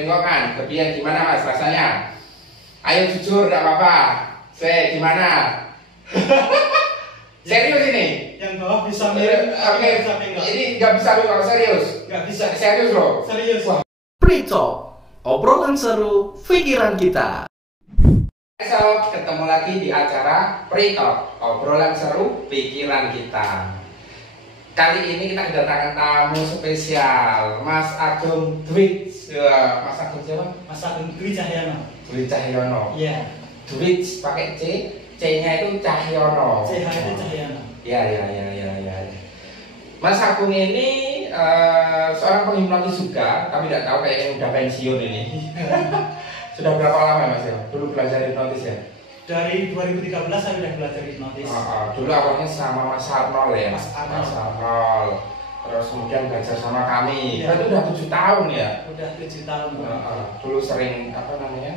Bengkokan, kepian gimana Mas rasanya? Ayo jujur, gak apa-apa. Gimana? Serius ini? Yang bawah bisa mirip, oke. Ini nggak bisa loh, serius. Nggak bisa. Serius loh. Serius. Wah. Pre-talk, obrolan seru pikiran kita. Besok ketemu lagi di acara Pre-talk, obrolan seru pikiran kita. Kali ini kita kedatangan tamu spesial, Mas Agung Dwi. Mas Agung siapa? Mas Agung Dwi Cahyono. Dwi Cahyono. Iya. Dwi pakai C, C-nya itu Cahyono. CH itu Cahyono. Ya. Mas Agung ini seorang penghipnotis juga, tapi tidak tahu kayaknya udah pensiun ini. Sudah berapa lama Mas ya? Dulu belajar hipnotis ya? Dari 2013 saya udah belajar hipnotis. Dulu awalnya sama Mas Arnold ya? Mas Arnold. Terus kemudian belajar sama kami. Iya. Berarti udah 7 tahun ya? Udah 7 tahun. Dulu sering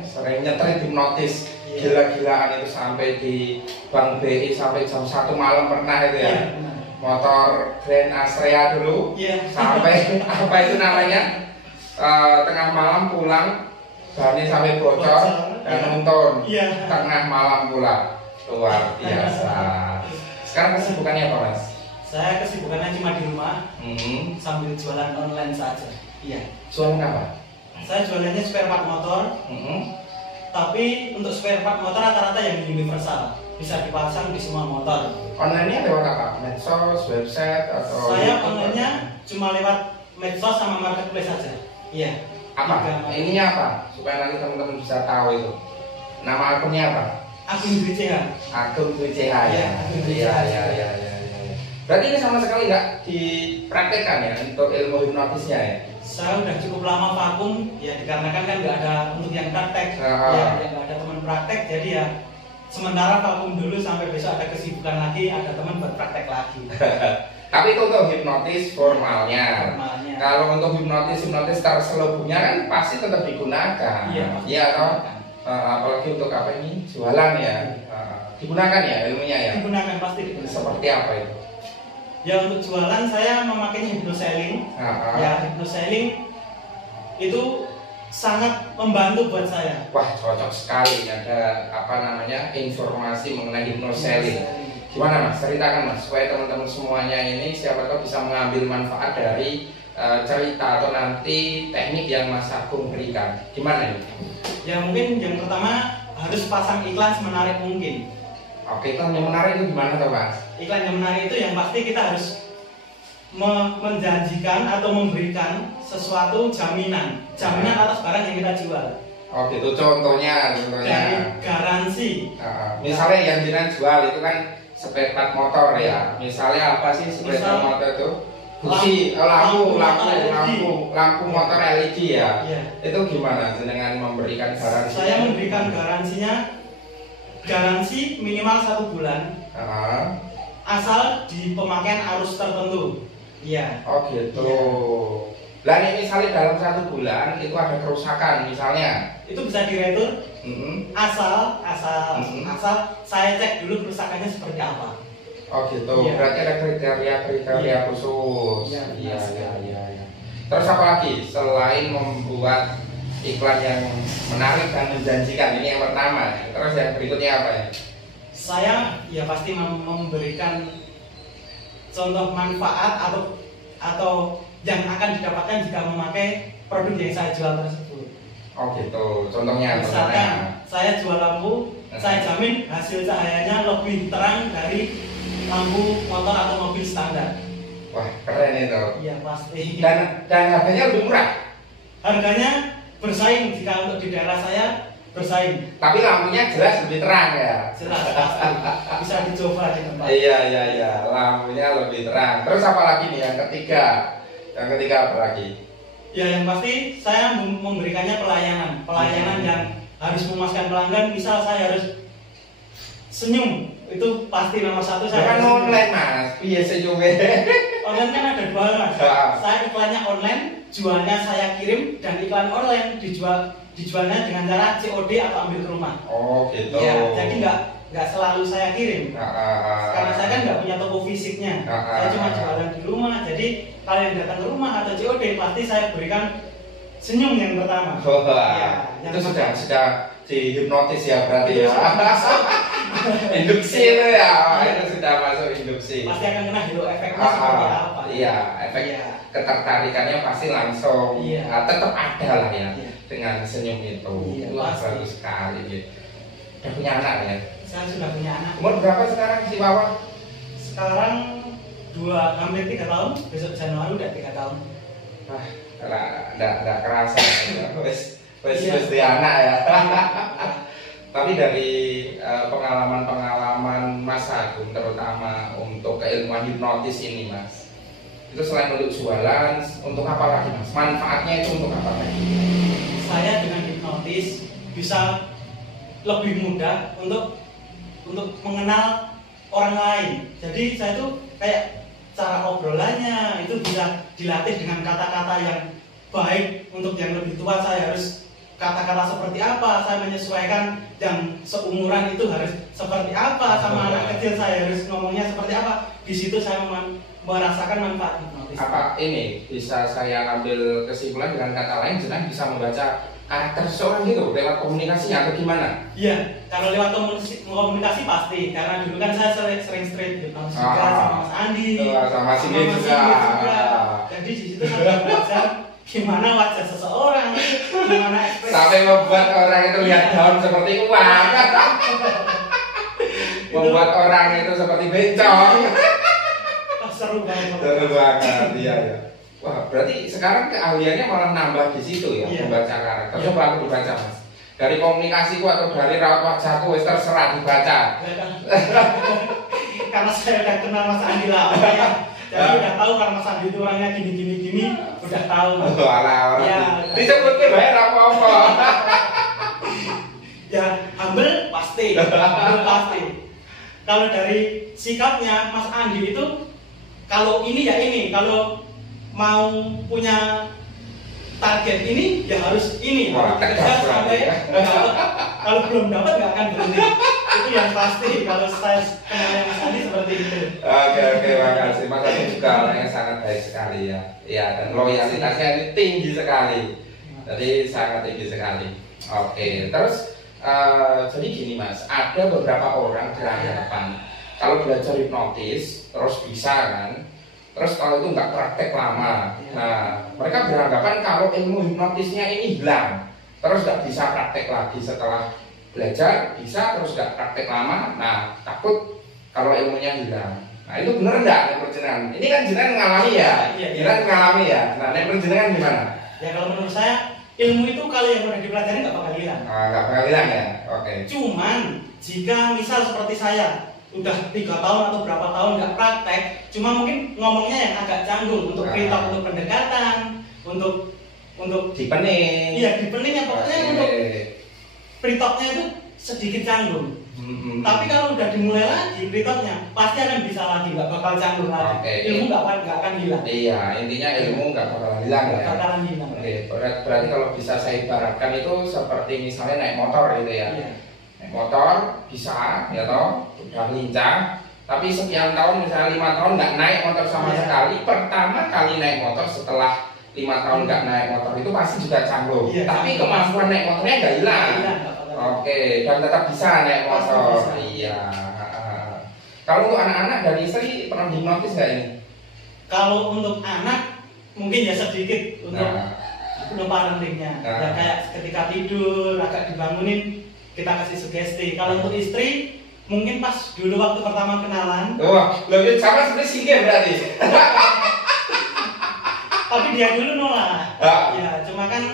sering nyetrit hipnotis. Iya. Gila-gilaan itu sampai di Bank BI sampai jam 1 malam pernah itu ya? Iya, Motor Grand Astrea dulu. Iya. Sampai apa itu namanya? Tengah malam pulang, bannya sampai bocor dan nonton. Iya. Tengah malam pula. Luar biasa. Sekarang kesibukannya apa Mas? Saya kesibukannya cuma di rumah sambil jualan online saja. Iya. Jualan apa? Saya jualannya spare part motor. Tapi untuk spare part motor rata-rata yang universal, bisa dipasang di semua motor. Online-nya lewat apa? Medsos, website atau? Saya online-nya cuma lewat medsos sama marketplace saja. Iya. Apa? Ininya apa? Supaya nanti teman-teman bisa tahu itu. Nama akunnya apa? Agung Dwi CH. Agung Dwi CH ya. Iya. Berarti ini sama sekali nggak dipraktekkan ya untuk ilmu hipnotisnya ya? Saya udah cukup lama vakum, ya dikarenakan kan nggak ada untuk yang praktek, ya nggak ada teman praktek, jadi ya sementara vakum dulu sampai besok ada kesibukan lagi, ada teman buat praktek lagi. Tapi itu untuk hipnotis formalnya. Kalau untuk hipnotis terselubungnya kan pasti tetap digunakan. Iya toh. Apalagi untuk apa ini jualan ya, digunakan ya ilmunya ya. Digunakan pasti. Seperti apa itu? Ya untuk jualan saya memakainya hypnoselling. Ya hypnoselling itu sangat membantu buat saya. Wah cocok sekali ada informasi mengenai hypnoselling. Gimana Mas? Ceritakan Mas supaya teman-teman semuanya ini siapa tahu bisa mengambil manfaat dari cerita atau nanti teknik yang Mas Agung berikan. Gimana ini? Ya mungkin yang pertama harus pasang iklan semenarik mungkin. Oke, iklan yang menarik itu gimana tuh Mas? Iklan yang menarik itu yang pasti kita harus menjanjikan atau memberikan sesuatu jaminan atas barang yang kita jual. Oh gitu, contohnya. Dari garansi. Misalnya yang jenengan jual itu kan spare part motor ya. Misalnya apa sih spare part motor itu? Lampu motor LED ya. Itu gimana dengan memberikan garansi? Saya memberikan garansinya. Garansi minimal 1 bulan, asal di pemakaian arus tertentu. Iya. Oh gitu. Lah ini misalnya dalam 1 bulan itu ada kerusakan misalnya, itu bisa diretur. Asal saya cek dulu kerusakannya seperti apa. Oh gitu. Iya. Berarti ada kriteria khusus. Iya. Terus apa lagi selain membuat iklan yang menarik dan menjanjikan, ini yang pertama. Terus yang berikutnya apa ya? Saya ya pasti memberikan contoh manfaat atau yang akan didapatkan jika memakai produk yang saya jual tersebut. Oh gitu. Contohnya misalkan saya jual lampu, saya jamin hasil cahayanya lebih terang dari lampu motor atau mobil standar. Wah keren itu. Iya pasti. Dan harganya lebih murah. Harganya bersaing jika untuk di daerah saya bersaing. Tapi lampunya jelas lebih terang ya. Jelas pasti. Bisa dicoba di tempat. Iya. Lampunya lebih terang. Terus apa lagi nih yang ketiga? Yang ketiga apa lagi? Ya yang pasti saya memberikannya pelayanan yang harus memuaskan pelanggan. Misal saya harus senyum, itu pasti nomor 1 saya. Bukan online Mas. Iya senyumnya. Online kan ada 2 Mas. Saya iklannya online, jualnya saya kirim, dan iklan online dijualnya dengan cara COD atau ambil ke rumah. Oh gitu. Ya, jadi nggak selalu saya kirim. Karena saya kan nggak punya toko fisiknya. Saya cuma jualan di rumah. Jadi kalau yang datang ke rumah atau COD pasti saya berikan senyum yang pertama. Itu sudah dihipnotis ya berarti ya. Induksi itu ya, itu sudah masuk induksi. Pasti akan kena halo efeknya seperti apa? Iya, efek ketertarikannya pasti langsung. Tetap ada lah ya dengan senyum itu. Wah, bagus sekali gitu. Udah punya anak ya? Saya sudah punya anak. Umur berapa sekarang si Wawa? Sekarang hampir 3 tahun. Besok Januari udah 3 tahun. Nggak kerasa wes di anak ya. Tapi dari pengalaman Mas Agung terutama untuk keilmuan hipnotis ini Mas, itu selain untuk jualan, untuk apa lagi Mas? Manfaatnya itu untuk apa lagi? Saya dengan hipnotis bisa lebih mudah untuk mengenal orang lain. Jadi saya tuh kayak cara obrolannya itu bisa dilatih dengan kata-kata yang baik. Untuk yang lebih tua saya harus kata-kata seperti apa, saya menyesuaikan yang seumuran itu harus seperti apa, sama anak kecil saya harus ngomongnya seperti apa. Di situ saya merasakan manfaat hipnotis. Apa ini bisa saya ambil kesimpulan dengan kata lain, jenengan bisa membaca karakter seseorang gitu lewat komunikasi atau gimana? Iya, kalau lewat komunikasi pasti, karena dulu kan saya sering street hipnotis juga sama Mas Andi, sama Sindi juga. Jadi di situ saya belajar gimana wajah seseorang, gimana ekspresi. Sampai membuat orang itu lihat daun seperti uang, membuat orang itu seperti bencong. Seru banget. Seru banget, iya ya. Wah, berarti sekarang keahliannya malah nambah di situ ya, membaca karakter. Coba aku dibaca Mas. Dari komunikasiku atau dari raut wajahku, terserah dibaca. Karena saya udah kenal Mas Andi lama ya. Jadi udah tahu kalau Mas Andi itu orangnya gini, udah tahu. Alah, disebutnya bayar apa-apa. Ya, humble pasti. Kalau dari sikapnya Mas Andi itu, kalau ini ya ini, kalau mau punya target ini ya harus ini. Kejar sampai kalau belum dapat nggak akan berhenti. Itu yang pasti kalau saya kenal Mas Andi seperti itu. Oke, makasih. Mas Andi juga orang yang sangat baik sekali ya. Ya, dan loyalitasnya ini tinggi sekali. Jadi sangat tinggi sekali. Oke, terus jadi gini Mas, ada beberapa orang beranggapan kalau belajar hipnotis terus bisa kan, terus kalau itu nggak praktek lama. Nah, mereka beranggapan kalau ilmu hipnotisnya ini hilang, terus nggak bisa praktek lagi setelah belajar, bisa terus nggak praktek lama. Nah, takut kalau ilmunya hilang. Nah, itu bener nggak nek jenengan? Ini kan jenengan ngalami ya, jenengan ngalami ya. Nah, nek jenengan gimana? Ya kalau menurut saya ilmu itu kalau yang udah dipelajari nggak bakal hilang. Nggak bakal hilang ya, oke. Cuman jika misal seperti saya udah 3 tahun atau berapa tahun nggak praktek, cuma mungkin ngomongnya yang agak canggung untuk perintah, untuk pendekatan, untuk dipening. Iya, dipening ya pokoknya untuk perintahnya itu sedikit canggung. Tapi kalau udah dimulai lagi perintahnya pasti akan bisa lagi, nggak bakal canggung lagi. Ilmu nggak akan hilang. Iya, intinya ilmu nggak bakal hilang ya. Nggak bakalan hilang. Berarti kalau bisa saya ibaratkan itu seperti misalnya naik motor gitu ya. Naik motor bisa ya toh, udah lincah, tapi sekian tahun misalnya 5 tahun nggak naik motor sama sekali. Pertama kali naik motor setelah 5 tahun nggak naik motor itu pasti juga canggung. Tapi kemampuan naik motornya nggak hilang. Oke, dan tetap bisa naik motor. Iya. Kalau untuk anak-anak dan istri pernah hipnotis nggak ini? Kalau untuk anak mungkin ya sedikit untuk parentingnya. Ya kayak ketika tidur agak dibangunin kita kasih sugesti. Kalau untuk istri mungkin pas dulu waktu pertama kenalan. Wah, lebih sama seperti singgah berarti. Tapi dia dulu nolak. Ya, cuma kan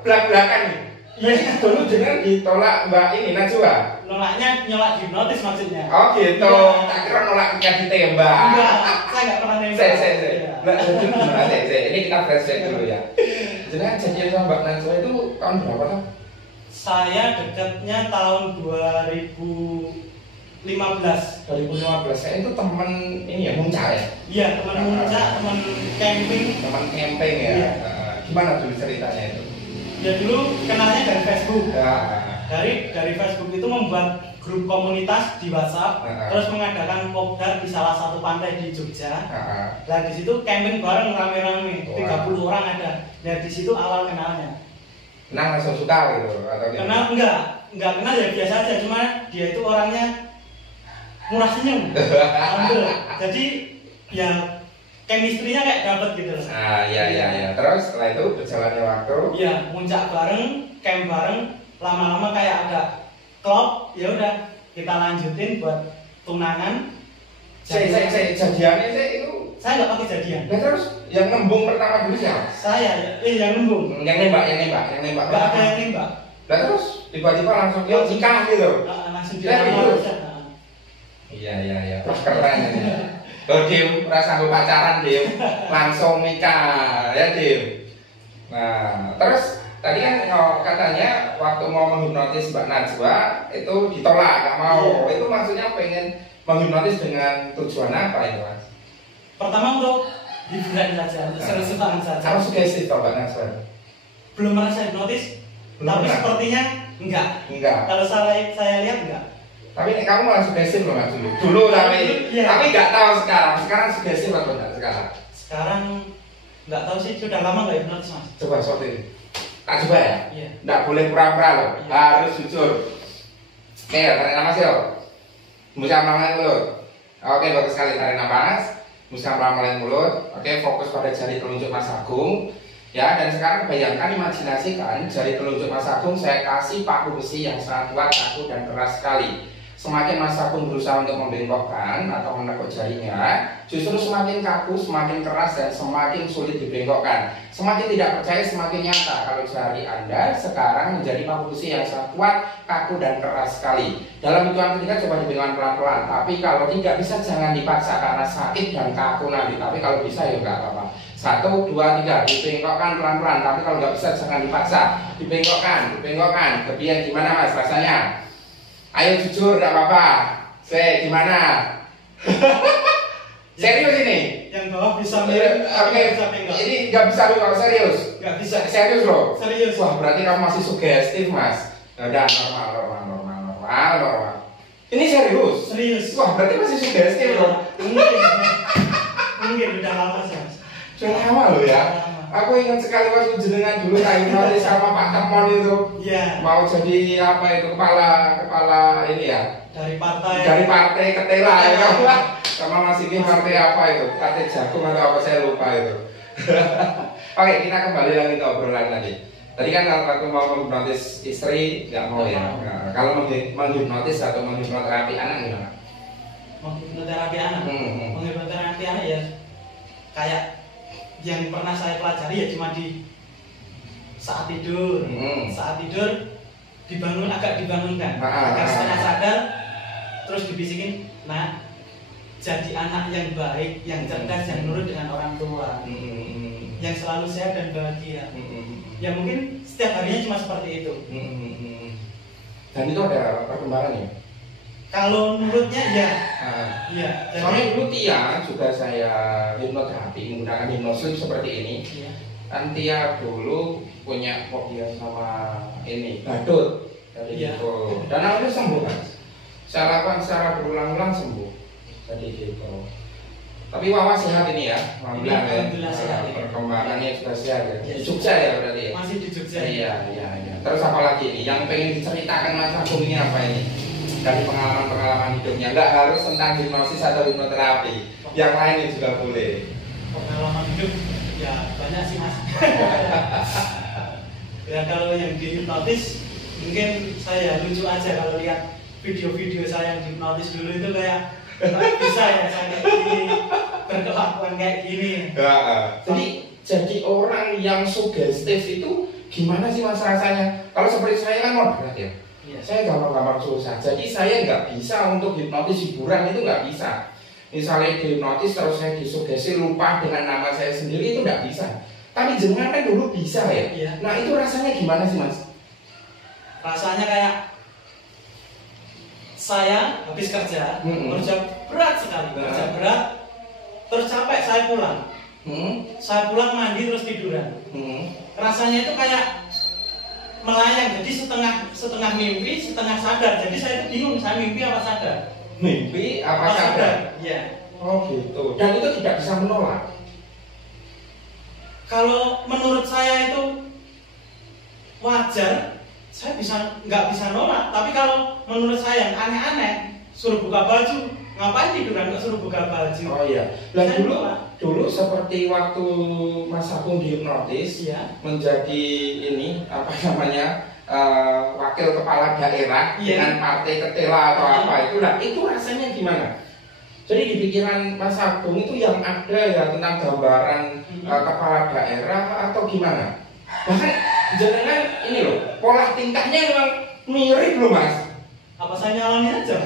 belak-belakan nih. Iya, dulu jangan ditolak Mbak ini Najwa. Nolaknya nyolak hipnotis maksudnya. Oh gitu. Tak kira nolaknya ditembak. Enggak, saya nggak pernah nembak. Saya. Mbak, gimana saya? Ini kita flashback dulu ya. Jangan jadian sama Mbak Najwa itu tahun berapa tuh? Saya dekatnya tahun 2015. Saya itu teman ini ya, Muncak ya? Iya, teman Muncak, teman camping. Teman camping ya. Iya. Gimana dulu ceritanya itu? Ya dulu kenalnya dari Facebook. Ya. Dari Facebook itu membuat grup komunitas di WhatsApp, terus mengadakan kopdar di salah satu pantai di Jogja. Nah di situ camping bareng rame-rame, 30 orang ada. Nah di situ awal kenalnya. Kenal langsung suka gitu atau kenal enggak kenal ya biasa aja, cuma dia itu orangnya murah senyum. Jadi ya chemistry-nya kayak dapet gitu loh. Iya. Terus setelah itu berjalannya waktu. Iya, muncak bareng, camp bareng, lama-lama kayak ada klop, ya udah kita lanjutin buat tunangan. Jadiannya itu saya nggak pakai jadian. Nah, terus yang nembung pertama dulu siapa? Saya, yang nembung. Yang nembak. Nggak ada yang nembak. Nah terus tiba-tiba langsung dia nikah gitu. Langsung dilamar. Iya. Terus keren ini. Dim, rasa gue pacaran Dim, langsung nikah ya Dim. Nah, terus tadi kan katanya waktu mau menghipnotis Mbak Najwa itu ditolak, nggak mau. Itu maksudnya pengen menghipnotis dengan tujuan apa itu Mas? Pertama untuk hiburan saja, untuk seru-seruan saja. Apa sugesti Mbak Najwa? Belum merasa hipnotis, tapi sepertinya enggak. Kalau saya lihat enggak. Tapi kamu malah sugestif loh Mas dulu tapi nggak tahu sekarang sugestif atau enggak sekarang? Sekarang nggak tahu sih, sudah lama nggak hipnotis Mas. Coba sortir, tak coba ya? Iya. Nggak boleh pura-pura loh, harus jujur. Oke, tarik nafas yuk. Musam pelan mulut. Oke, bagus sekali, tarik nafas. Musam pelan mulut. Oke, fokus pada jari telunjuk Mas Agung. Ya, dan sekarang bayangkan, imajinasikan jari telunjuk Mas Agung saya kasih paku besi yang sangat kuat, kaku dan keras sekali. Semakin Mas Agung berusaha untuk membengkokkan atau menekuk jarinya, justru semakin kaku, semakin keras, dan semakin sulit dibengkokkan. Semakin tidak percaya, semakin nyata kalau jari Anda sekarang menjadi paku besi yang sangat kuat, kaku, dan keras sekali. Dalam hitungan ketiga coba dibengkokkan pelan-pelan, tapi kalau tidak bisa jangan dipaksa karena sakit dan kaku nanti. Tapi kalau bisa ya nggak apa-apa. 1, 2, 3, dibengkokkan pelan-pelan, tapi kalau nggak bisa jangan dipaksa. Dibengkokkan. Kebiasaan gimana Mas rasanya? Ayo jujur, gak apa-apa. Gimana? Serius ini? Yang bawah bisa mirip. Oke. Ini gak bisa loh, serius. Gak bisa. Serius loh. Serius. Wah, berarti kamu masih sugestif Mas. Udah normal. Ini serius. Wah, berarti masih sugestif loh. Mungkin udah lama sih Mas. Sudah lama loh ya. Aku ingat sekali waktu jenengan dulu hipnotis sama Pak Temon itu. Iya. Mau jadi apa itu kepala ini ya? Dari partai ketela ya. Sama Mas ini partai apa itu? Partai Jagung atau apa saya lupa itu. Oke, kita kembali lagi ke obrolan tadi. Tadi kan kalau aku mau menghipnotis istri nggak mau ya. Nah, kalau menghipnotis atau menghipnoterapi anak gimana? Menghipnoterapi anak. Menghipnoterapi anak ya kayak yang pernah saya pelajari ya cuma di saat tidur. Saat tidur agak dibangunkan agar setengah sadar, terus dibisikin, nah jadi anak yang baik, yang cerdas, yang nurut dengan orang tua, yang selalu sehat dan bahagia. Ya mungkin setiap harinya cuma seperti itu. Dan itu ada perkembangannya? Kalau menurutnya ya. Iya. Soalnya dulu Tia juga saya hipnoterapi menggunakan hipnosis seperti ini. Iya. Kan Tia dulu punya fobia sama ini badut dari gitu. Dan akhirnya sembuh kan. Saya lakukan secara berulang-ulang sembuh. Jadi gitu. Tapi Wawa sehat ini ya, alhamdulillah sehat. Perkembangannya sudah sehat ya. Di Jogja ya berarti ya. Masih di Jogja. Iya. Terus apa lagi nih yang pengen diceritakan Mas Agung ini apa ini? Dari pengalaman hidupnya, nggak harus tentang hipnosis atau hipnoterapi, yang lainnya juga boleh. Pengalaman hidup ya banyak sih Mas. Ya kalau yang dihipnotis mungkin saya lucu aja kalau lihat video-video saya yang dihipnotis dulu itu kayak nggak bisa ya saya kayak gini, berkelakuan kayak gini. Jadi orang yang sugestif itu gimana sih Mas rasanya? Kalau seperti saya kan moderat ya. Saya gampang-gampang susah, jadi saya nggak bisa untuk hipnotis hiburan, itu nggak bisa. Misalnya dihipnotis terus saya disugesti lupa dengan nama saya sendiri, itu nggak bisa. Tapi jenengan kan dulu bisa ya. Iya. Nah itu rasanya gimana sih Mas? Rasanya kayak saya habis kerja, kerja berat sekali, kerja berat, terus capek saya pulang. Saya pulang mandi terus tiduran. Rasanya itu kayak melayang, jadi setengah mimpi, setengah sadar. Jadi saya itu bingung, saya mimpi apa sadar? Mimpi apa sadar? Iya. Oh gitu. Dan itu tidak bisa menolak. Kalau menurut saya itu wajar, saya nggak bisa nolak. Tapi kalau menurut saya yang aneh-aneh, suruh buka baju, ngapain tiduran nggak suruh buka baju? Oh iya. Dan dulu seperti waktu Mas Agung dihipnotis, ya, menjadi ini apa namanya wakil kepala daerah, ya, dengan partai ketela atau apa itu, lah itu rasanya gimana? Jadi di pikiran Mas Agung itu yang ada ya tentang gambaran kepala daerah atau gimana? Bahkan jangan ini loh, pola tingkahnya memang mirip loh Mas. Apa saya nyaloni aja?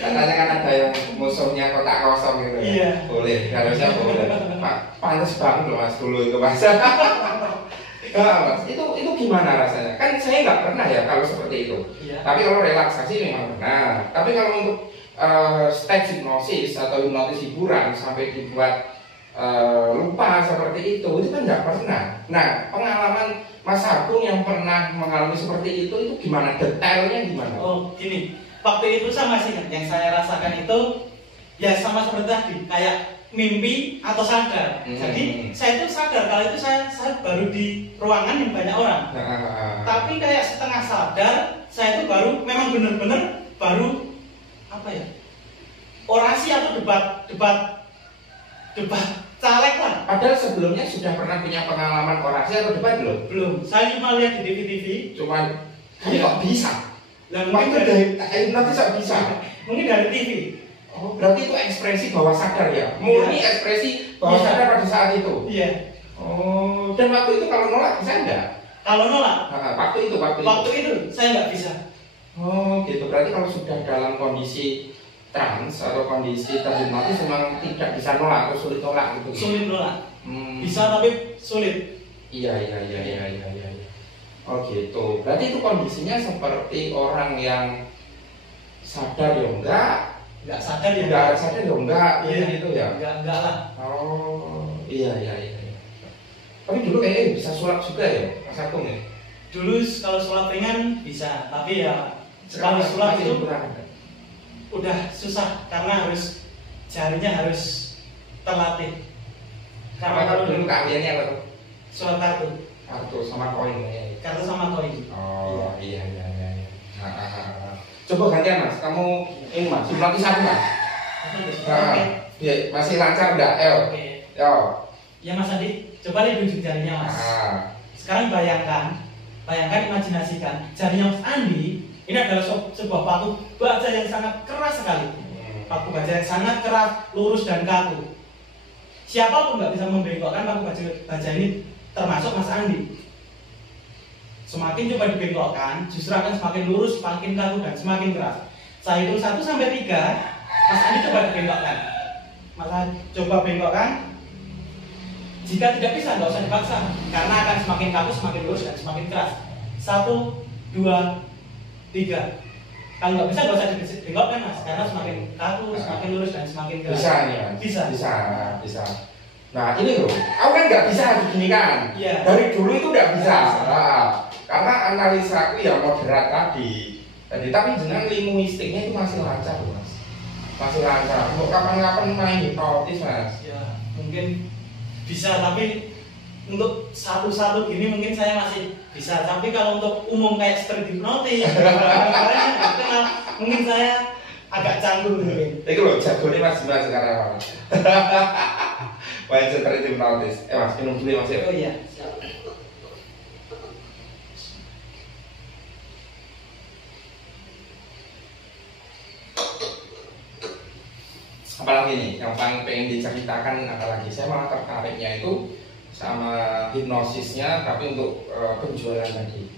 Katanya kan ada yang musuhnya kotak kosong gitu. Iya. Boleh, harusnya boleh. Pak, panas banget loh Mas dulu itu Mas. Nah, Mas, itu gimana rasanya? Kan saya nggak pernah ya kalau seperti itu. Iya. Tapi kalau relaksasi memang benar. Tapi kalau untuk stage hipnosis atau hipnotis hiburan sampai dibuat lupa seperti itu kan nggak pernah. Nah, pengalaman Mas Agung yang pernah mengalami seperti itu gimana? Detailnya gimana? Oh, gini. Waktu itu sama sih yang saya rasakan itu ya sama seperti tadi, kayak mimpi atau sadar. Jadi saya itu sadar kalau itu saya baru di ruangan yang banyak orang. Tapi kayak setengah sadar, saya itu baru memang benar-benar baru apa ya? Orasi atau debat caleg lah. Padahal sebelumnya sudah pernah punya pengalaman orasi atau debat belum? Belum. Saya cuma lihat di TV. Cuman kok bisa? Lah mungkin dari nanti saya bisa. Mungkin dari TV. Oh, berarti itu ekspresi bawah sadar ya? Murni ekspresi bawah sadar pada saat itu? Iya. Oh, dan waktu itu kalau nolak bisa enggak? Kalau nolak? Waktu itu saya nggak bisa. Oh, gitu. Berarti kalau sudah dalam kondisi trans atau kondisi terhipnotis memang tidak bisa nolak atau sulit nolak gitu? Sulit nolak. Bisa tapi sulit. Iya. Oh gitu. Berarti itu kondisinya seperti orang yang sadar ya enggak sadar ya enggak, iya, gitu ya. Enggak lah. Oh, iya. Tapi dulu kayaknya bisa sulap juga ya, Mas Agung ya. Dulu kalau sulap ringan bisa, tapi ya sekali sulap itu udah susah karena jarinya harus terlatih. Karena kalau dulu keahliannya apa tuh? Sulap kartu sama koin ya. Kartu sama koin. Oh iya. Coba gantian Mas, kamu ini Mas, hipnotis aku Mas. Iya, masih lancar enggak? Oke. Yo. Ya Mas Andi, coba ditunjuk jarinya Mas. Sekarang bayangkan imajinasikan jarinya Mas Andi ini adalah sebuah paku baja yang sangat keras sekali. Paku baja yang sangat keras, lurus dan kaku. Siapapun nggak bisa membengkokkan paku baja ini, termasuk Mas Andi. Semakin coba dibengkokkan, justru akan semakin lurus, semakin kaku dan semakin keras. Saya hitung 1 sampai 3, Mas Andi coba dibengkokkan. Mas Andi coba bengkokkan. Jika tidak bisa, nggak usah dipaksa, karena akan semakin kaku, semakin lurus dan semakin keras. 1, 2, 3. Kalau nggak bisa, nggak usah dibengkokkan Mas, karena semakin kaku, semakin lurus dan semakin keras. Bisa nih Mas. Bisa. Nah ini loh, aku kan nggak bisa begini kan. Iya. Dari dulu itu nggak bisa. Karena analisa aku ya moderat tadi. Tapi dengan linguistiknya itu masih lancar Mas. Masih lancar. Untuk kapan-kapan main hipnotis Mas. Ya mungkin bisa, tapi untuk satu-satu gini mungkin saya masih bisa. Tapi kalau untuk umum kayak seperti hipnotis, mungkin saya agak canggung mungkin. Itu loh jagonya Mas Dimas sekarang Mas. Main seperti hipnotis. Mas minum dulu Mas ya. Oh iya. Apalagi nih yang paling pengen diceritakan, apalagi saya malah tertariknya itu sama hipnosisnya tapi untuk penjualan tadi.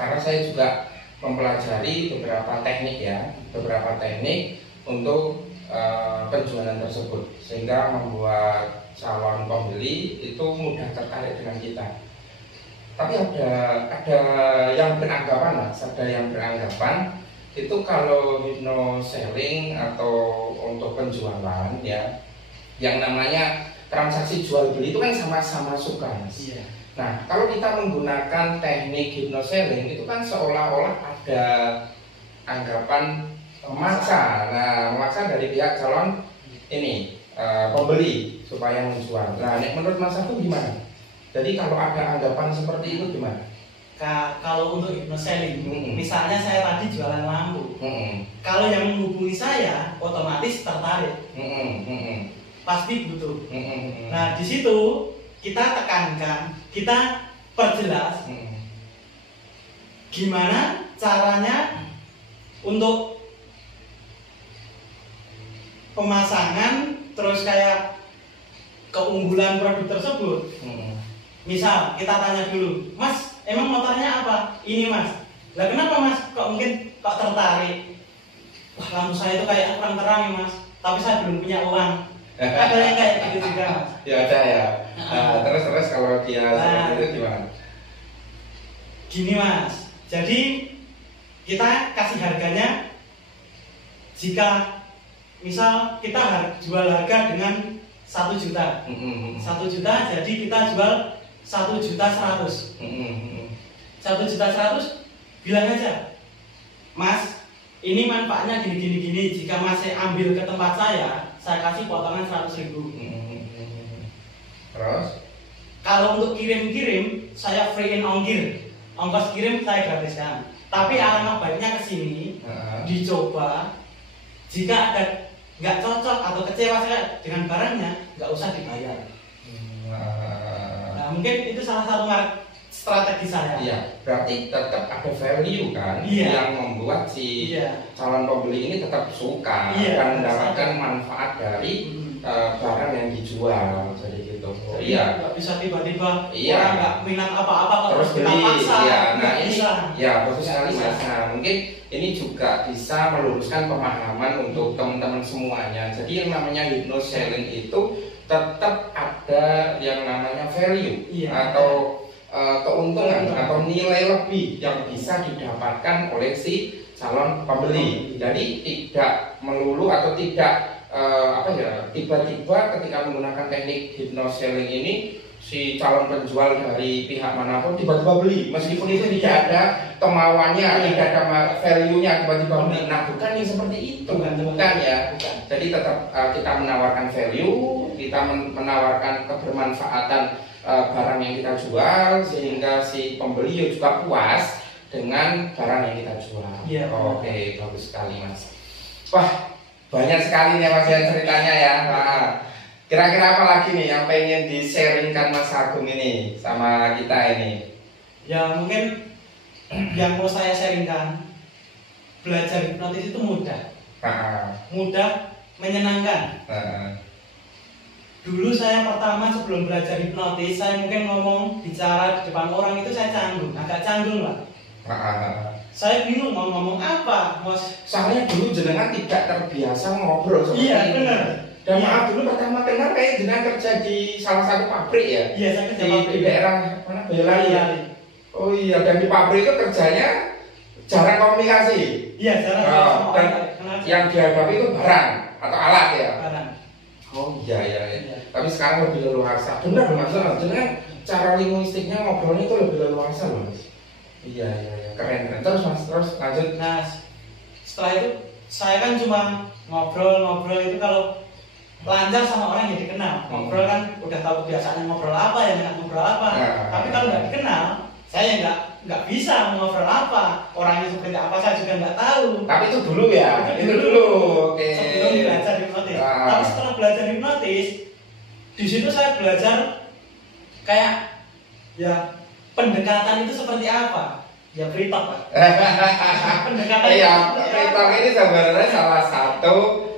Karena saya juga mempelajari beberapa teknik untuk penjualan tersebut, sehingga membuat calon pembeli itu mudah tertarik dengan kita. Tapi ada yang beranggapan Mas, itu kalau hypnoselling atau untuk penjualan ya, yang namanya transaksi jual beli itu kan sama-sama suka Mas. Iya. Nah, kalau kita menggunakan teknik hypnoselling itu kan seolah-olah ada anggapan memaksa. Nah, memaksa dari pihak calon ini pembeli supaya menjual. Nah, menurut Mas Agung gimana? Jadi kalau ada anggapan seperti itu gimana? Kalau untuk hypnoselling, misalnya saya tadi jualan lampu. Kalau yang menghubungi saya otomatis tertarik. Pasti butuh. Nah, di situ kita tekankan, kita perjelas gimana caranya untuk pemasangan, terus kayak keunggulan produk tersebut. Misal kita tanya dulu, Mas, emang motornya apa? Ini Mas. Lah kenapa Mas? Kok tertarik? Wah, lampu saya itu kayak kurang terang ya Mas, tapi saya belum punya uang. Ada yang kayak gitu juga Mas. Ya ada ya. Nah, terus kalau dia seperti itu gimana? Gini Mas, jadi kita kasih harganya, jika misal kita jual harga dengan 1 juta, 1 juta, jadi kita jual 1.100.000. 1.100.000, bilang aja, Mas, ini manfaatnya gini. Jika Mas ambil ke tempat saya kasih potongan 100.000. Terus? Kalau untuk kirim, saya free-in ongkir. Ongkos kirim saya gratiskan. Tapi alangkah baiknya ke sini, dicoba. Jika ada nggak cocok atau kecewa saya dengan barangnya, nggak usah dibayar. Nah, mungkin itu salah satu strategi saya. Iya, berarti tetap ada value kan, yang membuat si calon pembeli ini tetap suka dan mendapatkan manfaat dari barang yang dijual, jadi gitu. Iya. Nggak bisa tiba-tiba orang nggak minat apa-apa terus beli. Nah ini bagus sekali Mas. Bisa. Nah mungkin ini juga bisa meluruskan pemahaman untuk teman-teman semuanya. Jadi yang namanya hypnoselling itu tetap ada yang namanya value atau keuntungan atau nilai lebih yang bisa didapatkan oleh si calon pembeli. Jadi tidak melulu atau tidak tiba-tiba ketika menggunakan teknik hypnoselling ini si calon penjual dari pihak manapun tiba-tiba beli, meskipun itu tidak ada kemauannya, tidak ada value-nya, tiba-tiba beli. Nah bukan yang seperti itu, bukan ya. Jadi tetap kita menawarkan value, kita menawarkan kebermanfaatan barang yang kita jual, sehingga si pembeli juga puas dengan barang yang kita jual. Oke, bagus sekali Mas. Wah, banyak sekali nih Mas yang ceritanya ya. Nah, kira-kira apa lagi nih yang pengen di-sharingkan Mas Agung ini sama kita ini? Ya mungkin yang mau saya sharingkan, belajar hipnotis itu mudah. Mudah, menyenangkan. Dulu saya pertama sebelum belajar hipnotis, saya mungkin ngomong bicara di depan orang itu saya canggung, agak canggung lah. Saya bingung mau ngomong apa, Mas. Soalnya dulu jenengan tidak terbiasa ngobrol seperti ini. Iya benar. Dan maaf dulu pertama kenal kayak jenengan kerja di salah satu pabrik ya. Iya, saya kerja di daerah mana Boyolali ya. Oh iya, dan di pabrik itu kerjanya jarang komunikasi. Iya, jarang. Dan yang dihadapi itu barang atau alat ya. Barang. Oh iya. Tapi sekarang lebih leluasa. Benar Mas, jenengan cara linguistiknya ngobrolnya itu lebih leluasa loh Mas. Iya, keren. Terus Mas, terus lanjut. Nah, setelah itu saya kan cuma ngobrol itu kalau lancar sama orang yang dikenal. Ngobrol kan udah tahu kebiasaannya ngobrol apa, ngobrol apa. Tapi kalau nggak dikenal, saya nggak bisa ngobrol apa. Orangnya seperti apa saya juga nggak tahu. Tapi itu dulu ya. Itu dulu. Oke. Sebelum belajar hipnotis. Tapi setelah belajar hipnotis, di situ saya belajar kayak pendekatan itu seperti apa? Ya free talk Pak. Pendekatan free talk ini sebenarnya salah satu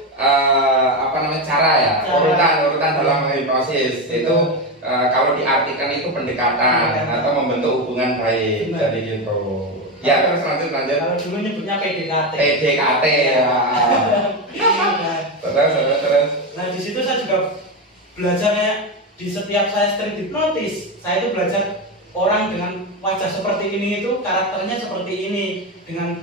cara ya, urutan dalam hipnosis. Itu kalau diartikan itu pendekatan atau membentuk hubungan baik. Jadi gitu. Ya terus lanjut. Kalau dulu nyebutnya PDKT. PDKT ya. Terus. Nah di situ saya juga belajar di setiap saya street hipnotis, saya itu belajar orang dengan wajah seperti ini itu karakternya seperti ini, dengan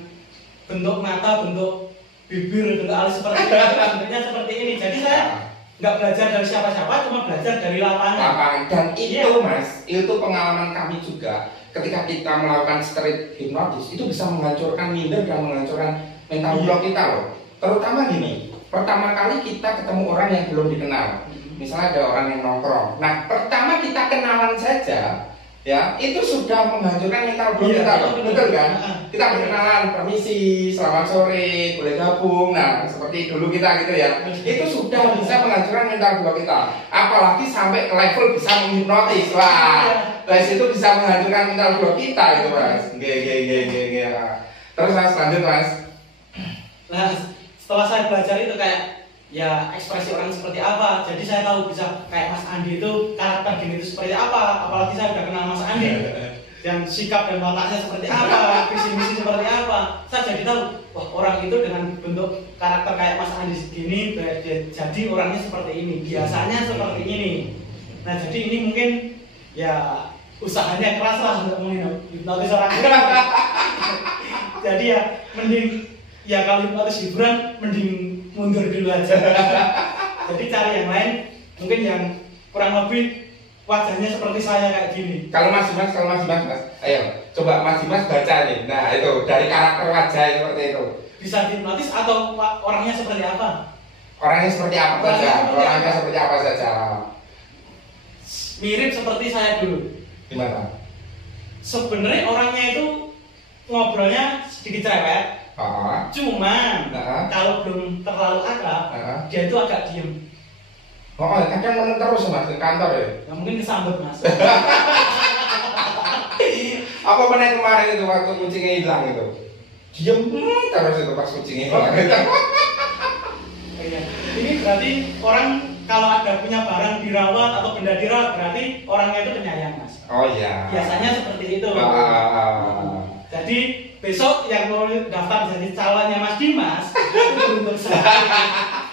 bentuk mata, bentuk bibir, bentuk alis seperti ini, bentuknya seperti ini. Jadi saya nggak belajar dari siapa-siapa, cuma belajar dari lapangan. Dan itu Mas, itu pengalaman kami juga. Ketika kita melakukan street hipnotis, itu bisa menghancurkan minder dan menghancurkan mental block kita loh. Terutama gini, pertama kali kita ketemu orang yang belum dikenal. Misalnya ada orang yang nongkrong. Nah, pertama kita kenalan saja, ya itu sudah menghancurkan mental block kita loh. Betul kan? Kita berkenalan, permisi, selamat sore, boleh gabung. Nah, seperti dulu kita gitu ya. Itu sudah bisa menghancurkan mental block kita. Apalagi sampai ke level bisa menghipnotis. Wah, dari situ bisa menghancurkan mental block kita itu Mas. Terus Mas, lanjut Mas. Nah, setelah saya belajar itu kayak ya ekspresi orang seperti apa, jadi saya tahu bisa kayak Mas Andi itu karakter gini itu seperti apa, apalagi saya udah kenal Mas Andi dan sikap dan wataknya seperti apa, visi misi seperti apa, saya jadi tahu wah orang itu dengan bentuk karakter kayak Mas Andi segini jadi orangnya seperti ini, biasanya seperti ini. Nah jadi ini mungkin ya usahanya keras lah untuk menghipnotis orang itu. Jadi ya mending ya kalau hipnotis hiburan mending mundur dulu aja. Jadi cari yang lain mungkin yang kurang lebih wajahnya seperti saya kayak gini. Kalau Mas Dimas, ayo coba Mas Dimas baca nih. Nah itu dari karakter wajah seperti itu. Bisa hipnotis atau orangnya seperti apa? Orangnya seperti apa saja? Orangnya seperti apa saja? Mirip seperti saya dulu. Gimana? Sebenarnya orangnya itu ngobrolnya sedikit cerewet. Cuman kalau belum terlalu akrab, dia itu agak diem. Kadang meneng terus Mas ke kantor ya? Ya mungkin kesambet Mas. Apa pernah kemarin itu waktu kucingnya hilang itu? Diem terus itu pas kucingnya hilang. Ini berarti orang kalau ada punya barang dirawat atau benda dirawat berarti orangnya itu penyayang Mas. Oh iya. Biasanya seperti itu. Jadi besok yang mau daftar jadi calonnya Mas Dimas itu beruntung saya.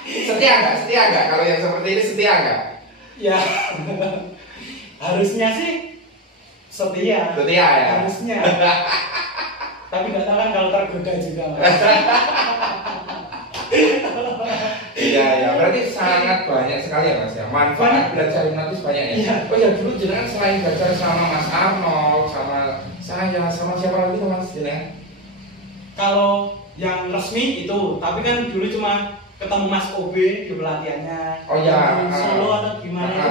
Setia nggak? Kalau yang seperti ini setia nggak? Ya harusnya sih setia. Setia ya. Harusnya. Tapi nggak tahu kan kalau tergoda juga. Iya, berarti sangat banyak sekali ya Mas ya. Manfaat belajar hipnotis banyak ya. Iya. Oh ya dulu jenengan selain belajar sama Mas Arnold, sama saya, sama siapa lagi tuh Mas jenengan? Kalau yang resmi itu, tapi kan dulu cuma ketemu Mas Obe di pelatihannya. Oh ya. Solo atau gimana?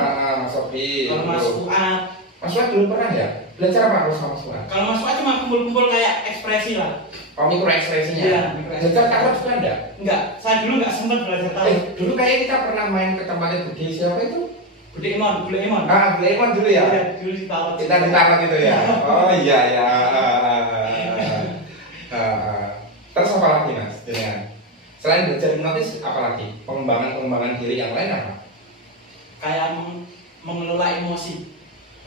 Mas Obe. Kalau Mas Fuad. Mas Fuad dulu pernah ya? Belajar apa kalau sama Mas Fuad? Kalau Mas Fuad cuma kumpul-kumpul kayak ekspresi lah. Oh mikro ekspresinya? Iya. Belajar taruh juga ada? Enggak, saya dulu nggak sempat belajar taruh. Dulu kayak kita pernah main ke tempatnya Budi siapa itu? Budi Emon. Budi Emon dulu ya? Iya, dulu ditaruh. Kita ditaruh gitu ya? Oh iya ya. Terus apa lagi Mas? Selain belajar hipnotis, apa lagi? Pengembangan diri yang lain apa? Kayak mengelola emosi.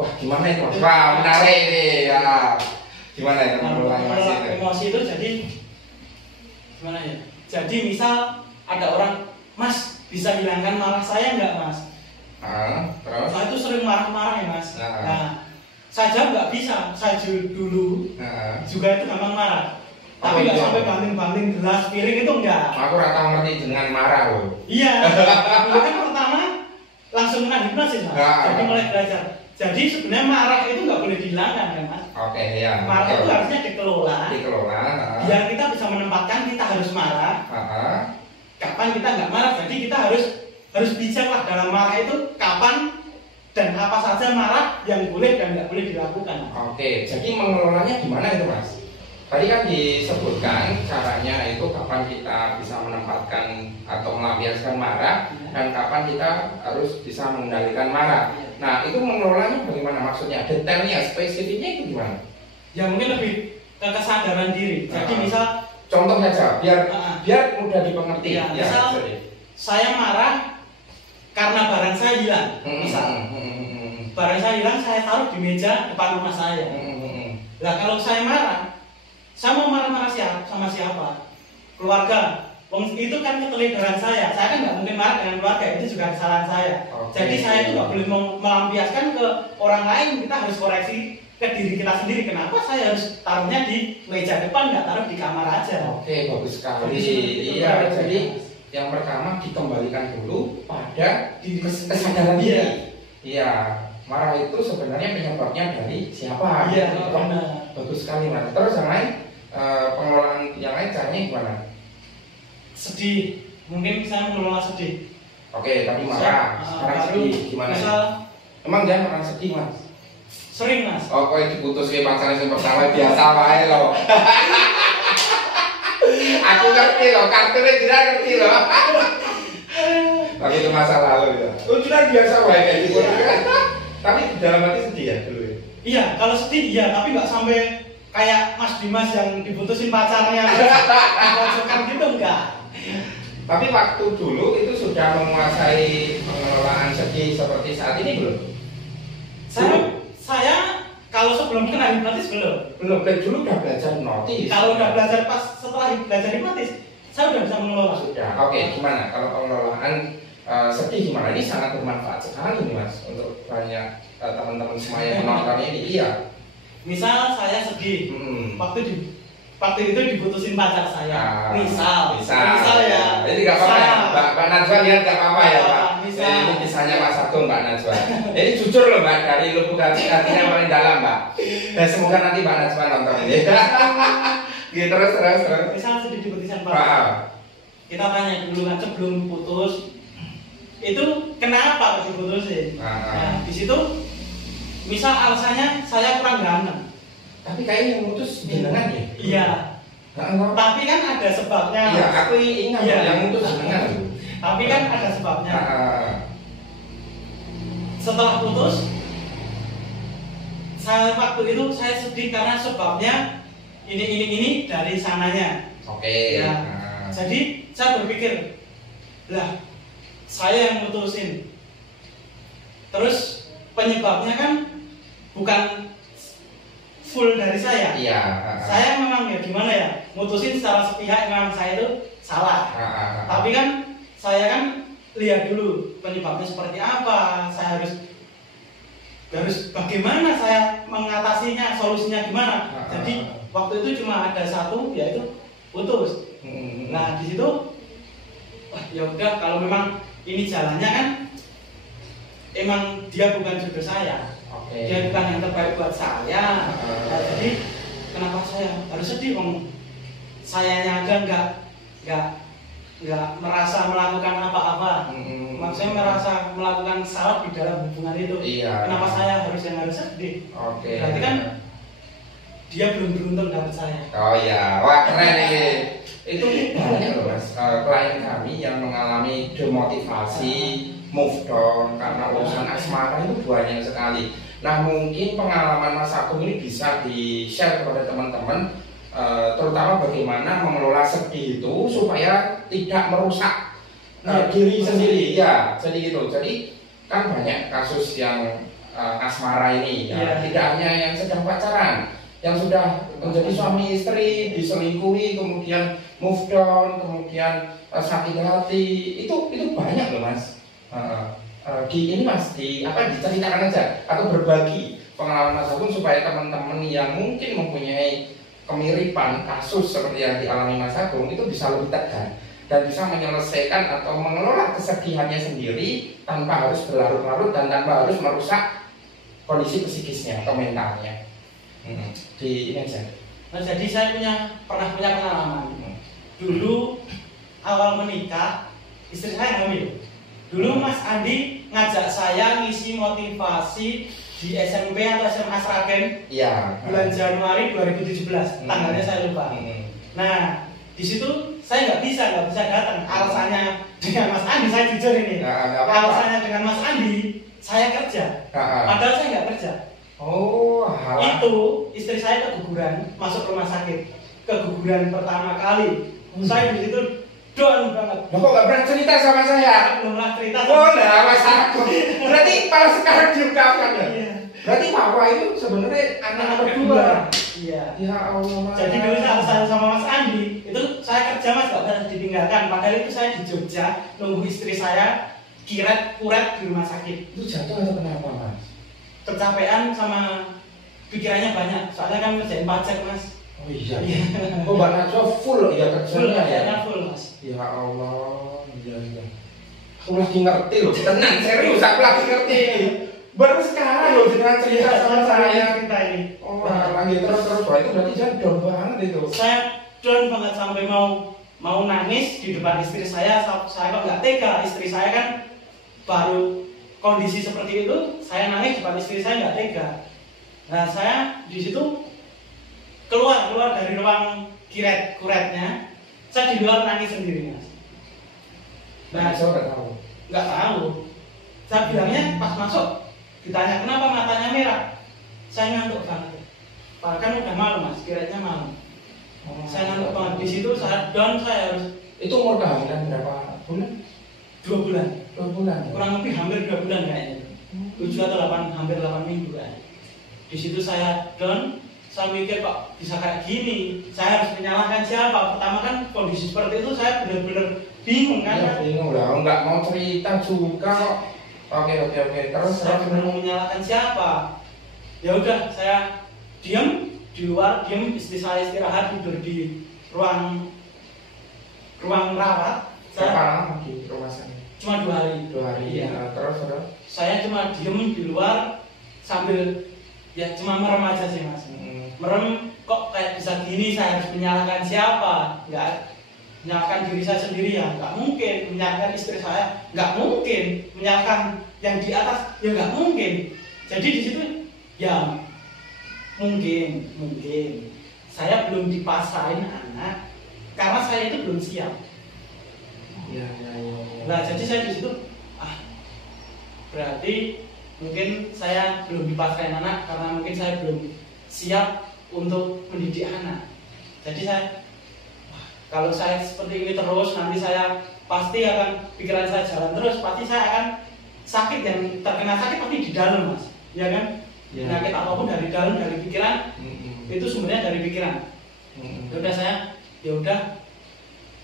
Wah gimana itu Mas? Wah menarik ini ya. Gimana ya mengelola emosi itu jadi gimana ya? Jadi misal ada orang, Mas bisa hilangkan marah saya nggak Mas? Terus? Saya itu sering marah-marah ya Mas. Nah, saya nggak bisa. Saya dulu juga itu gampang marah. Tapi nggak sampai banting-banting gelas piring itu enggak. Aku rata ngerti dengan marah loh. Iya. Dulu kan pertama langsung kena hipnosis Mas. Jadi mulai belajar. Jadi sebenarnya marah itu nggak boleh dihilangkan kan Mas. Oke ya. Marah itu harusnya dikelola. Biar kita bisa menempatkan kita harus marah. Kapan kita nggak marah. Jadi kita harus bijak lah dalam marah itu kapan dan apa saja marah yang boleh dan nggak boleh dilakukan. Oke. Jadi mengelolanya gimana itu Mas? Tadi kan disebutkan caranya itu kapan kita bisa menempatkan atau melampiaskan marah dan kapan kita harus bisa mengendalikan marah. Nah itu mengelolanya bagaimana maksudnya? Detailnya, spesifiknya itu gimana? Ya mungkin lebih ke kesadaran diri. Jadi misal contoh saja biar mudah dimengerti. Ya, misal saya marah karena barang saya hilang. Misal barang saya hilang saya taruh di meja depan rumah saya. Nah kalau saya marah, saya mau marah-marah sama siapa? Keluarga. Itu kan keteledoran saya kan nggak mungkin marah dengan keluarga, itu juga kesalahan saya. Jadi saya itu nggak boleh melampiaskan ke orang lain, kita harus koreksi ke diri kita sendiri. Kenapa saya harus taruhnya di meja depan, nggak taruh di kamar aja? Oke, bagus sekali. Iya, jadi Yang pertama dikembalikan dulu pada kesadaran diri. Iya, marah itu sebenarnya penyebabnya dari siapa? Iya, bagus sekali Mas. Terus yang lain, pengelolaan yang lain caranya gimana? Sedih, mungkin saya mengelola sedih. Oke, tadi marah, sekarang sedih, gimana? Emang dia pernah sedih Mas? Sering Mas. Oh, kok diputus ke pacaran yang pertama biasa wae loh. Aku ngerti loh, kartunya tidak ngerti loh. Tapi itu masa lalu ya. Oh, sudah biasa wae kayak gitu. Tapi dalam hati sedih ya dulu ya. Iya, kalau sedih iya, tapi nggak sampai kayak Mas Dimas yang diputusin pacarnya. Dipojokan gitu enggak. Tapi waktu dulu itu sudah menguasai pengelolaan sedih seperti saat ini belum? Saya kalau sebelum kena hipnotis belum. Dulu udah belajar hipnotis. Kalau udah belajar setelah belajar hipnotis, saya udah bisa mengelola. Sudah. Oke, gimana kalau pengelolaan sedih gimana? Ini sangat bermanfaat sekali nih Mas untuk banyak teman-teman semua yang menonton ini. Iya. Misal saya sedih, waktu itu diputusin pacar saya. Misal ya. Jadi nggak apa-apa ya, Mbak Najwa lihat nggak apa-apa ya Pak. Ini kisahnya Mas Agung Mbak Najwa. Jadi jujur loh Mbak, dari lubuk hatinya paling dalam Mbak. Dan semoga nanti Mbak Najwa nonton ini. Gitu terus. Misal sedih diputusin pacar. Kita tanya dulu kan sebelum putus, itu kenapa diputusin? Nah, di situ misal alasannya saya kurang ganteng. Tapi kayaknya yang mutus jenengan ya? Iya. Tapi kan ada sebabnya. Iya, aku ingat yang mutus jenengan. Tapi kan ada sebabnya. Setelah putus, waktu itu saya sedih karena sebabnya ini dari sananya. Oke. Ya. Jadi saya berpikir, lah saya yang mutusin. Terus penyebabnya kan bukan full dari saya. Iya. Saya memang ya gimana ya, mutusin secara sepihak memang saya itu salah. Tapi kan saya kan lihat dulu penyebabnya seperti apa. Saya harus bagaimana saya mengatasinya, solusinya gimana. Jadi waktu itu cuma ada satu, yaitu putus. Nah di situ, ya udah kalau memang ini jalannya kan, emang dia bukan jodoh saya. Dia bukan yang terbaik buat saya. Nah, jadi kenapa saya harus sedih om? Sayanya aja nggak merasa melakukan apa-apa. Maksudnya merasa melakukan salah di dalam hubungan itu. Iya. Kenapa saya harus sedih? Berarti kan dia belum beruntung dapat saya. Oh iya, wah keren ini. Itu banyak loh Mas, klien kami yang mengalami demotivasi, move down karena urusan asmara itu banyak sekali. Nah mungkin pengalaman Mas Agung ini bisa di-share kepada teman-teman, terutama bagaimana mengelola sedih itu supaya tidak merusak diri sendiri. Ya, jadi gitu. Jadi kan banyak kasus yang asmara ini, tidak hanya yang sedang pacaran, yang sudah menjadi suami istri, diselingkuhi, kemudian move down, kemudian sakit hati, itu banyak loh Mas. Ini Mas diceritakan aja atau berbagi pengalaman Mas Agung supaya teman-teman yang mungkin mempunyai kemiripan kasus seperti yang dialami Mas Agung itu bisa lebih tegar dan bisa menyelesaikan atau mengelola kesedihannya sendiri tanpa harus berlarut-larut dan tanpa harus merusak kondisi psikisnya atau mentalnya. Di ini aja. Nah, jadi saya pernah punya pengalaman. Dulu awal menikah istri saya hamil. Dulu Mas Andi ngajak saya ngisi motivasi di SMP atau SMA Sragen. Iya. Bulan Januari 2017, tanggalnya saya lupa. Nah, di situ saya nggak bisa datang. Alasannya dengan Mas Andi, saya jujur ini. Alasannya dengan Mas Andi, saya kerja. Padahal saya nggak kerja. Oh, itu istri saya keguguran, masuk rumah sakit. Keguguran pertama kali. Saya di situ down banget. Kok nggak pernah cerita sama saya? Belum cerita. Oh, nah Mas Agung. Berarti kalau sekarang diungkapkan ya. Iya. Berarti Papa itu sebenarnya anak kedua. Iya. Ya Allah. Jadi dulu saya sama Mas Andi, itu saya kerja Mas nggak bisa ditinggalkan. Padahal itu saya di Jogja nunggu istri saya kuret di rumah sakit. Itu jatuh atau kenapa Mas? Kecapean sama pikirannya banyak. Soalnya kan ngerjain pajak Mas. Oh iya. Oh Mbak Najwa full ya kerjanya ya. Full Mas. Ya Allah. Iya. Aku lagi ngerti loh, tenang, serius aku lagi ngerti. Baru sekarang loh dengan cerita sama saya kita ini. Oh, lagi terus wah itu berarti jangan down banget itu. Saya down banget sampai mau nangis di depan istri saya kok nggak tega. Istri saya kan baru kondisi seperti itu, saya nangis di depan istri saya nggak tega. Nah saya di situ keluar dari ruang kuretnya, saya di luar nangis sendiri mas. Nah saya nggak tahu. Saya bilangnya pas masuk ditanya kenapa matanya merah, saya ngantuk banget. Bahkan udah malam mas, kiretnya malam. Saya ngantuk banget. Di situ saya down, saya harus. Itu umur kehamilan berapa bulan? 2 bulan. 2 bulan. Kurang lebih hampir 2 bulan kayaknya. 7 atau 8, hampir 8 minggu kayaknya. Di situ saya down, saya mikir kok bisa kayak gini. Saya harus menyalahkan siapa? Pertama kan kondisi seperti itu saya benar-benar bingung kan? Ya, bingung lah, nggak mau cerita juga kok. Oke. Terus saya benar mau menyalahkan siapa? Ya udah, saya diam di luar, istri saya istirahat tidur di ruang rawat. Berapa lama di rumah sana? Cuma 2 hari. 2 hari. Iya. Terus. Saya cuma diem di luar sambil ya cuma merem aja sih mas. Merem kok kayak bisa gini, saya harus menyalahkan siapa? Nggak menyalahkan diri saya sendiri ya, nggak mungkin. Menyalahkan istri saya, nggak mungkin. Menyalahkan yang di atas, ya nggak mungkin. Jadi di situ ya mungkin saya belum dipaksain anak karena saya itu belum siap. Ya. Nah jadi saya di situ berarti mungkin saya belum dipaksain anak karena mungkin saya belum siap untuk mendidik anak. Jadi saya kalau saya seperti ini terus, nanti saya pasti akan pikiran saya jalan terus, pasti saya akan sakit. Yang terkena sakit pasti di dalam mas, ya kan? Ya. Penyakit apapun dari dalam, dari pikiran, itu sumbernya dari pikiran. Udah saya, ya udah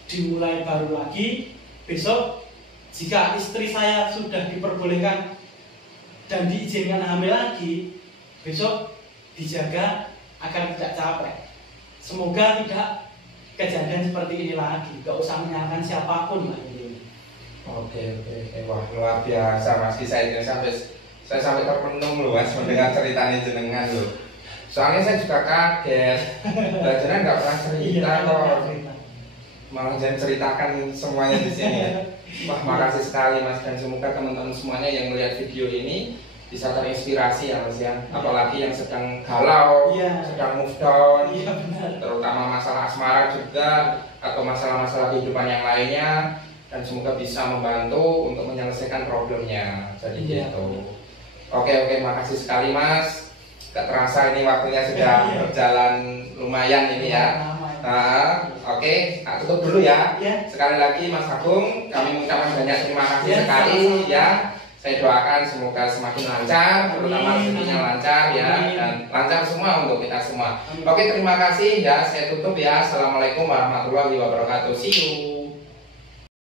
dimulai baru lagi. Besok jika istri saya sudah diperbolehkan dan diizinkan hamil lagi, besok dijaga agar tidak capek. Semoga tidak kejadian seperti ini lagi, gak usah menyalahkan siapapun lah ini. Oke. Wah luar biasa mas, saya sampai termenung loh mas mendengar ceritanya jenengan loh. Soalnya saya juga kaget, belajarnya nggak pernah cerita kok. Malah jangan ceritakan semuanya di sini ya. Wah makasih sekali mas, dan semoga teman-teman semuanya yang melihat video ini bisa terinspirasi ya mas ya. Apalagi yang sedang galau, sedang move down, terutama masalah asmara juga atau masalah-masalah kehidupan yang lainnya, dan semoga bisa membantu untuk menyelesaikan problemnya. Jadi gitu. Oke, makasih sekali mas. Gak terasa ini waktunya sudah berjalan lumayan ini ya. Oke, tutup dulu ya. Sekali lagi Mas Agung, kami mengucapkan banyak terima kasih sekali ya. Saya doakan semoga semakin lancar, terutama rezekinya lancar ya, dan lancar semua untuk kita semua. Oke, terima kasih ya. Saya tutup ya. Assalamualaikum warahmatullahi wabarakatuh. See you.